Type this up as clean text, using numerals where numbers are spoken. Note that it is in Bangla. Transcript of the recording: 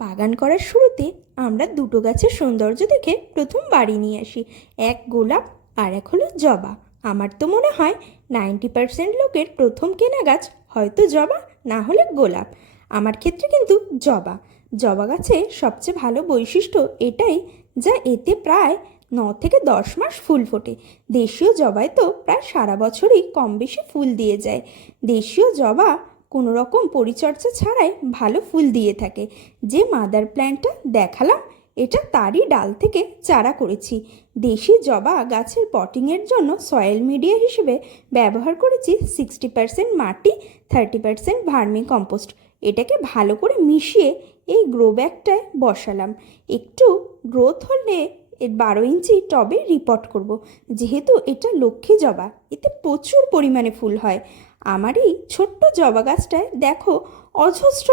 বাগান করার শুরুতে আমরা দুটো গাছের সৌন্দর্য দেখে প্রথম বাড়ি নিয়ে আসি। এক গোলাপ আর এক হলো জবা। আমার তো মনে হয় 90% লোকের প্রথম কেনা গাছ হয়তো জবা, না হলে গোলাপ। আমার ক্ষেত্রে কিন্তু জবা। জবা গাছে সবচেয়ে ভালো বৈশিষ্ট্য এটাই, যা এতে প্রায় 9 থেকে 10 মাস ফুল ফোটে। দেশীয় জবায় তো প্রায় সারা বছরই কম বেশি ফুল দিয়ে যায়। দেশীয় জবা কোনো রকম পরিচর্যা ছাড়াই ভালো ফুল দিয়ে থাকে। যে মাদার প্ল্যান্টটা দেখালাম, এটা তারই ডাল থেকে চারা করেছি। দেশি জবা গাছের পটিংয়ের জন্য সয়েল মিডিয়া হিসেবে ব্যবহার করেছি 60% মাটি, 30% ভার্মি কম্পোস্ট। এটাকে ভালো করে মিশিয়ে এই গ্রো ব্যাগটায় বসালাম। একটু গ্রোথ হলে 12 ইঞ্চি টবে রিপোর্ট করব। যেহেতু এটা লক্ষ্মী জবা, এতে প্রচুর পরিমাণে ফুল হয়। আমার এই ছোট্ট জবা গাছটায় দেখো অজস্র